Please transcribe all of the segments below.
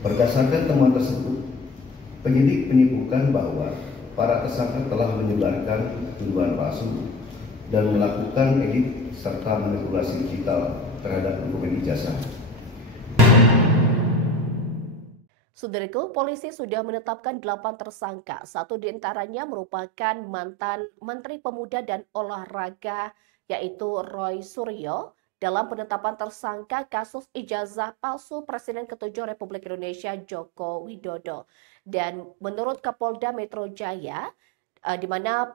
Berdasarkan temuan tersebut, penyidik menyimpulkan bahwa para tersangka telah menyebarkan tuduhan palsu dan melakukan edit serta manipulasi digital terhadap dokumen ijazah. Saudaraku, polisi sudah menetapkan 8 tersangka. Satu diantaranya merupakan mantan Menteri Pemuda dan Olahraga, yaitu Roy Suryo, dalam penetapan tersangka kasus ijazah palsu Presiden ke-7 Republik Indonesia Joko Widodo. Dan menurut Kapolda Metro Jaya, di mana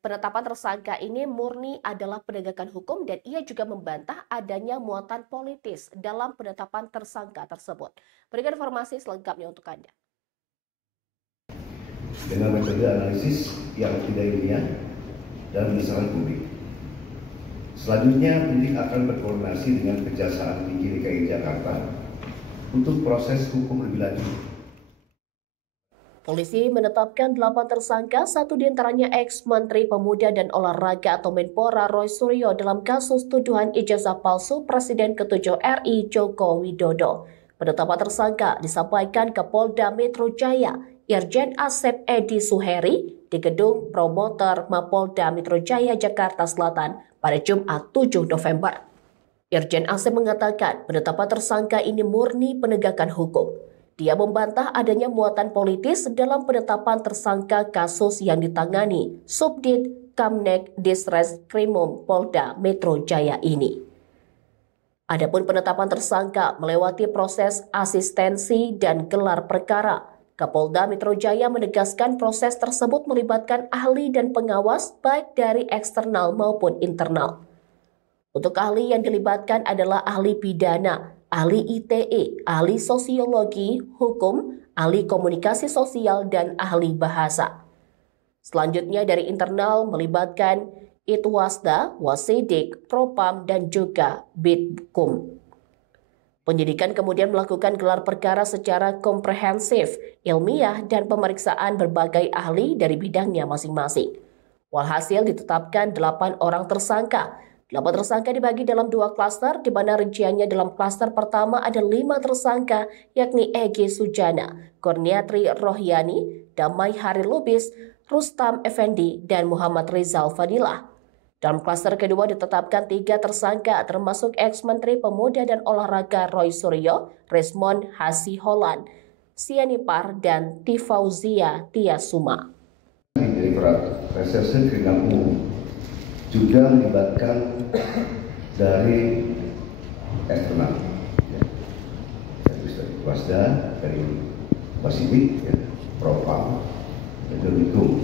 penetapan tersangka ini murni adalah penegakan hukum dan ia juga membantah adanya muatan politis dalam penetapan tersangka tersebut. Berikan informasi selengkapnya untuk Anda. Dengan metode analisis yang tidak ilmiah dan berdasarkan publik. Selanjutnya, penyidik akan berkoordinasi dengan Kejaksaan Tinggi DKI Jakarta untuk proses hukum lebih lanjut. Polisi menetapkan 8 tersangka, satu diantaranya ex-Menteri Pemuda dan Olahraga atau Menpora Roy Suryo dalam kasus tuduhan ijazah palsu Presiden ke-7 RI Joko Widodo. Penetapan tersangka disampaikan ke Polda Metro Jaya, Irjen Asep Edi Suheri, di gedung promotor Mapolda Metro Jaya, Jakarta Selatan pada Jumat 7 November. Irjen Asep mengatakan penetapan tersangka ini murni penegakan hukum. Dia membantah adanya muatan politis dalam penetapan tersangka kasus yang ditangani Subdit Kamnek Disreskrimum Polda Metro Jaya ini. Adapun penetapan tersangka melewati proses asistensi dan gelar perkara. Kapolda Metro Jaya menegaskan proses tersebut melibatkan ahli dan pengawas baik dari eksternal maupun internal. Untuk ahli yang dilibatkan adalah ahli pidana, ahli ITE, ahli sosiologi, hukum, ahli komunikasi sosial, dan ahli bahasa. Selanjutnya dari internal melibatkan Itwasda, Wasidik, Propam, dan juga Bitkum. Penyidikan kemudian melakukan gelar perkara secara komprehensif, ilmiah, dan pemeriksaan berbagai ahli dari bidangnya masing-masing. Walhasil ditetapkan 8 orang tersangka. 8 tersangka dibagi dalam 2 klaster, di mana rinciannya dalam klaster pertama ada 5 tersangka, yakni Egy Sujana, Kurniatri Rohyani, Damai Hari Lubis, Rustam Effendi, dan Muhammad Rizal Fadilah. Dalam klaster kedua ditetapkan 3 tersangka, termasuk ex-Menteri Pemuda dan Olahraga Roy Suryo, Resmond Hasiholan, Sianipar, dan Tifauzia Tiasuma. Direktorat Reserse Kriminal Umum juga melibatkan dari eksternal, dari Wasda, dari Wasidik, Propam, dan Bitkum.